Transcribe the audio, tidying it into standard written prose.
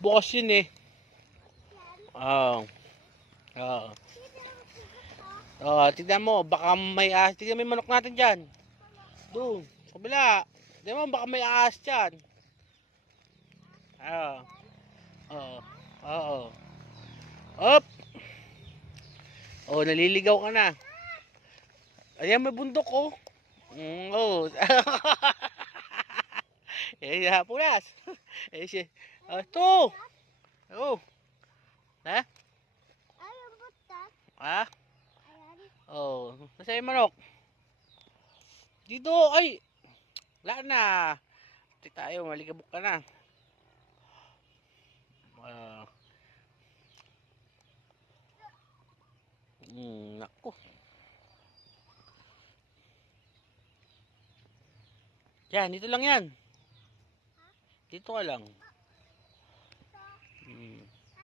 Bukas yun eh. Oo. Oo. Tignan mo, baka may ahas. Tignan mo yung manok natin dyan. Doon, sa kabila. Tignan mo, baka may ahas dyan. Oo. Oo. Oo. Up! Oh, naliligaw ka na. Ayan, may bundok oh. Oh. Pulas. Si. Ito. Oh. Ha? Ha? Oh. Nasa yung manok? Dito, ay. Wala na. Ito tayo, maligabok ka na. Uh, Naku. Yan, dito lang yan. Dito ka lang.